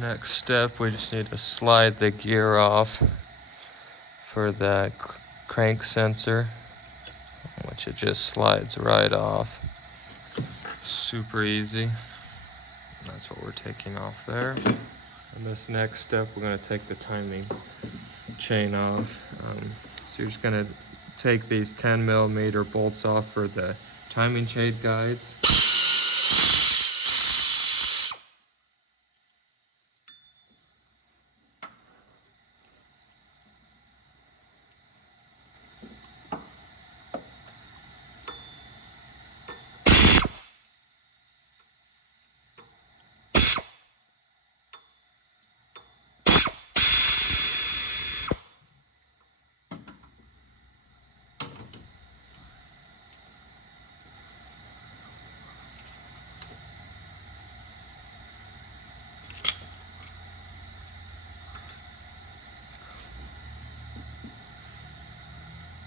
Next step, we just need to slide the gear off for that crank sensor, which it just slides right off. Super easy. That's what we're taking off there. And this next step, we're going to take the timing chain off. So you're just going to take these 10mm bolts off for the timing chain guides.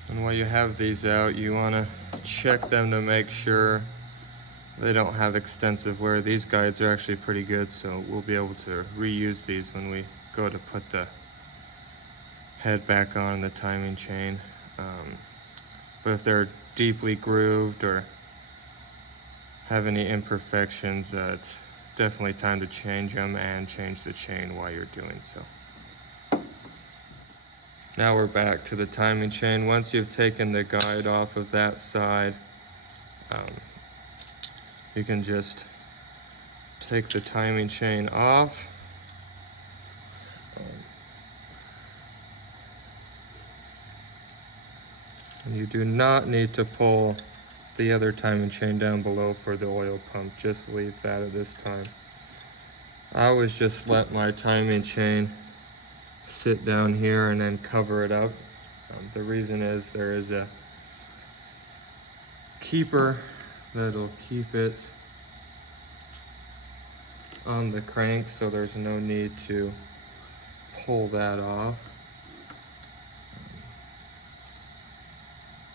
And while you have these out, you want to check them to make sure they don't have extensive wear. These guides are actually pretty good, so we'll be able to reuse these when we go to put the head back on the timing chain. But if they're deeply grooved or have any imperfections, it's definitely time to change them and change the chain while you're doing so. Now we're back to the timing chain. Once you've taken the guide off of that side, you can just take the timing chain off. And you do not need to pull the other timing chain down below for the oil pump. Just leave that at this time. I always just let my timing chain sit down here and then cover it up. The reason is there is a keeper that'll keep it on the crank, so there's no need to pull that off.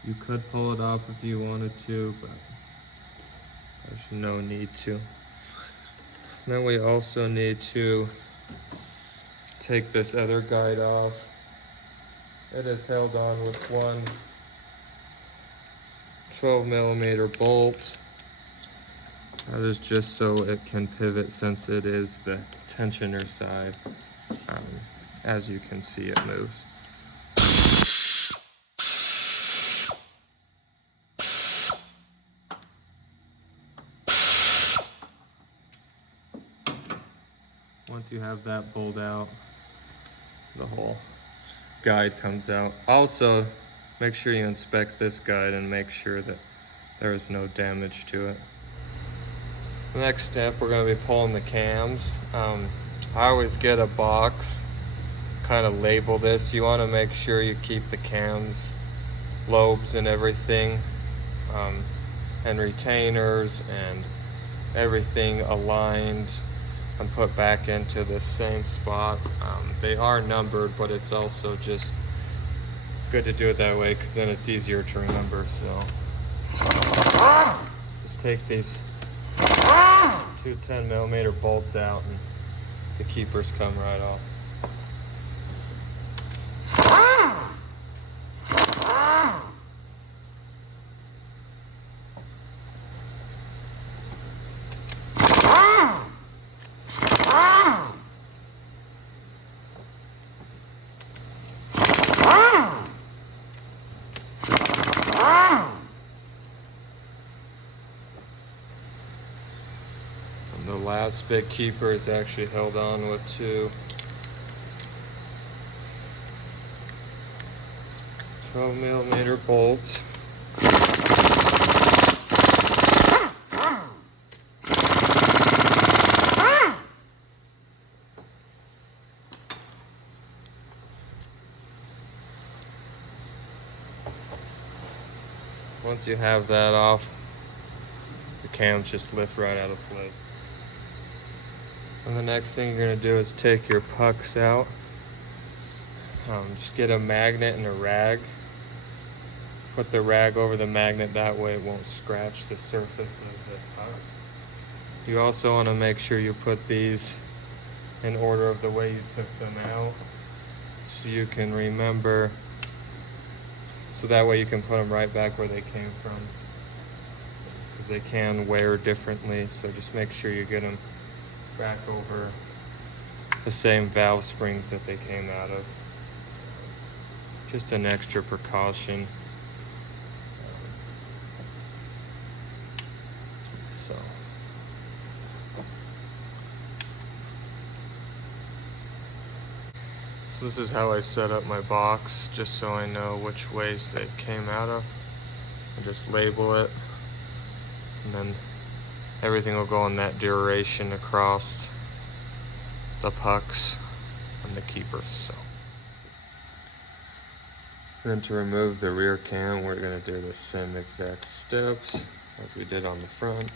You could pull it off if you wanted to, but there's no need to. Then we also need to take this other guide off. It is held on with one 12mm bolt. That is just so it can pivot, since it is the tensioner side. As you can see, it moves. Once you have that pulled out, the whole guide comes out. Also, make sure you inspect this guide and make sure that there is no damage to it. The next step, we're going to be pulling the cams. I always get a box, kind of label this. You want to make sure you keep the cams, lobes and everything, and retainers and everything aligned and put back into the same spot. They are numbered, but it's also just good to do it that way, because then it's easier to remember. So just take these two 10mm bolts out and the keepers come right off. The last big keeper is actually held on with two 12mm bolts. Once you have that off, the cams just lift right out of place. And the next thing you're going to do is take your pucks out. Just get a magnet and a rag. Put the rag over the magnet, that way it won't scratch the surface of the puck. You also want to make sure you put these in order of the way you took them out, so you can remember, so that way you can put them right back where they came from, because they can wear differently. So just make sure you get them back over the same valve springs that they came out of. Just an extra precaution. So this is how I set up my box, just so I know which ways they came out of. I just label it, and then everything will go in that duration across the pucks and the keepers. So then to remove the rear cam, we're gonna do the same exact steps as we did on the front.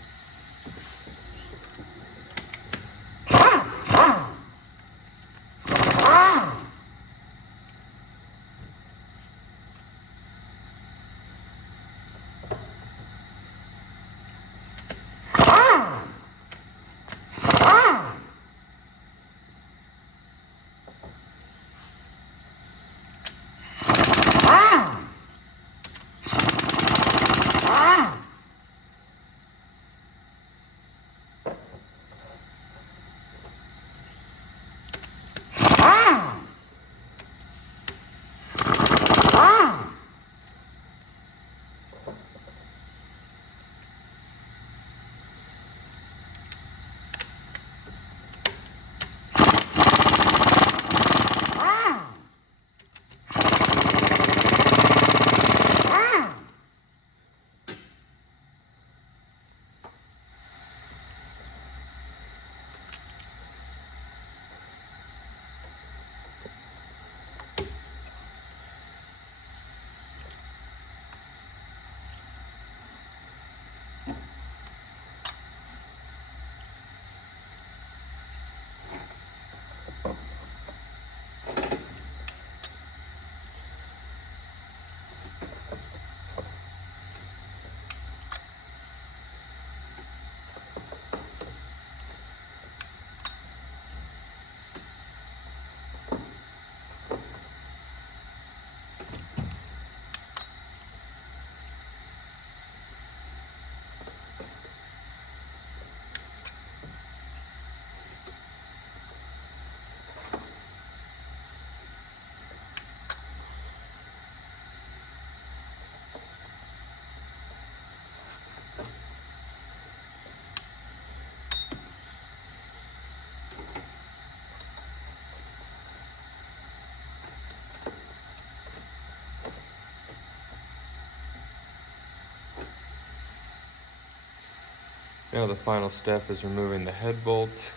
Now the final step is removing the head bolt.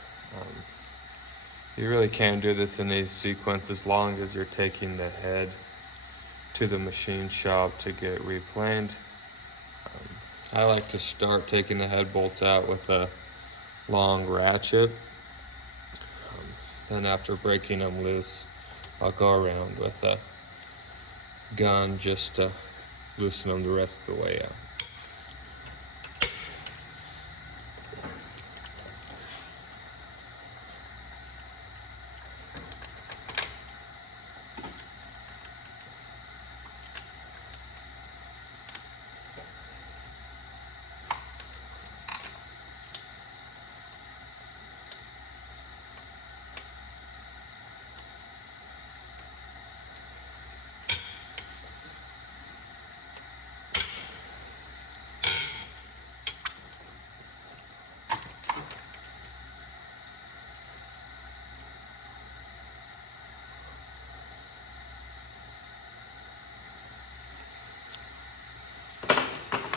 You really can't do this in any sequence as long as you're taking the head to the machine shop to get replaned. I like to start taking the head bolts out with a long ratchet. Then after breaking them loose, I'll go around with a gun just to loosen them the rest of the way out.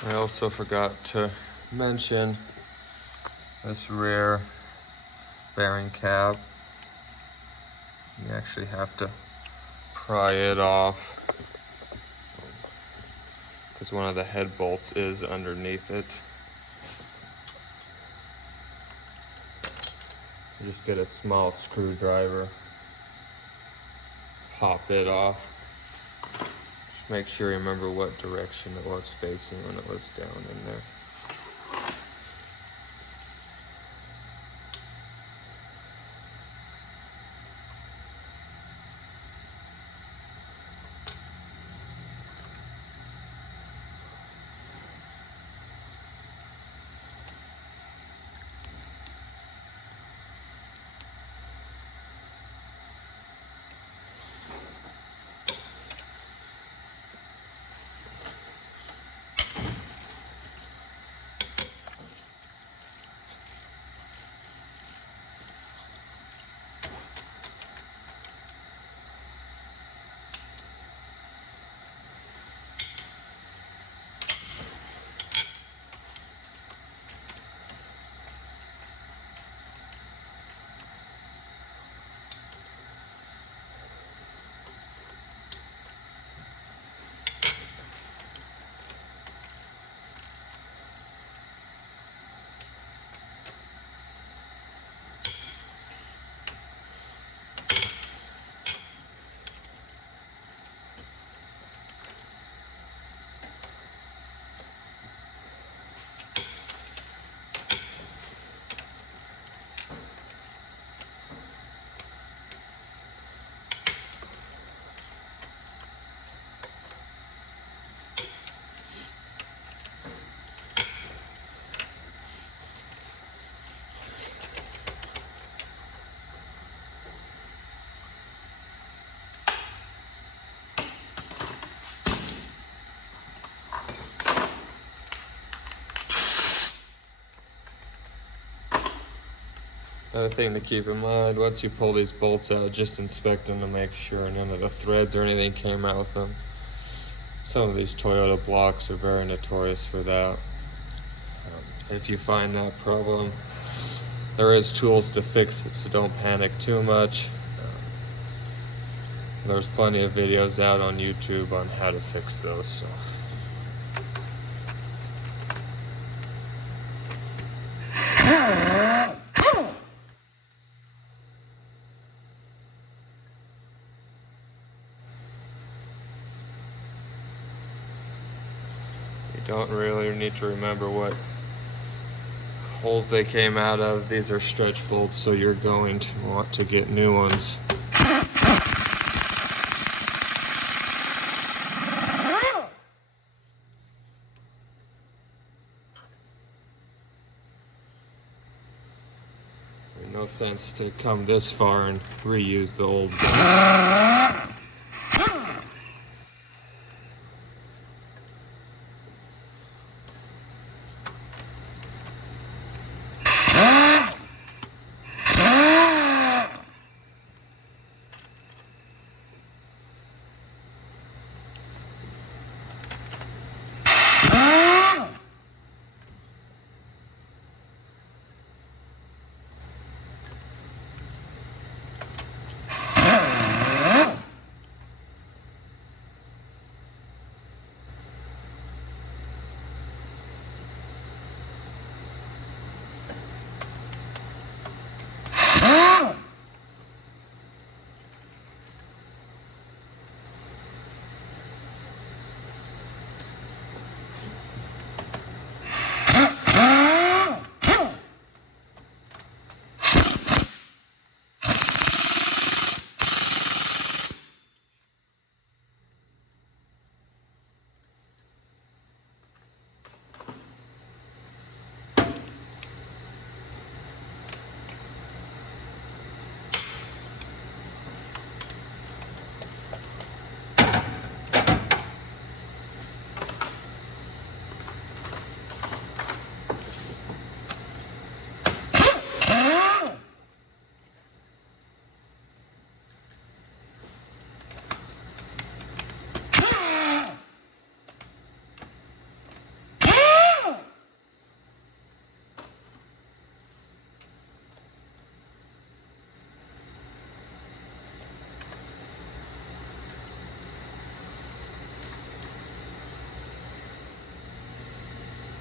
I also forgot to mention this rear bearing cap. You actually have to pry it off because one of the head bolts is underneath it. You just get a small screwdriver, pop it off. Just make sure you remember what direction it was facing when it was down in there. Another thing to keep in mind, once you pull these bolts out, just inspect them to make sure none of the threads or anything came out with them. Some of these Toyota blocks are very notorious for that. If you find that problem, there is tools to fix it, so don't panic too much. There's plenty of videos out on YouTube on how to fix those. So. You don't really need to remember what holes they came out of. These are stretch bolts, so you're going to want to get new ones. No sense to come this far and reuse the old gun.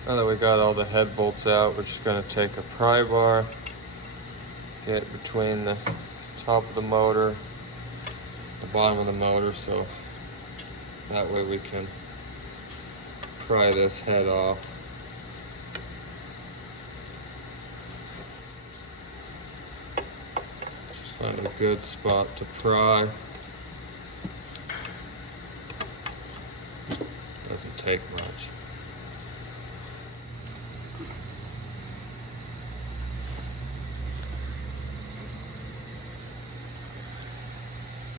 Now that we got all the head bolts out, we're just going to take a pry bar, get between the top of the motor, the bottom of the motor, so that way we can pry this head off. Just find a good spot to pry. Doesn't take much.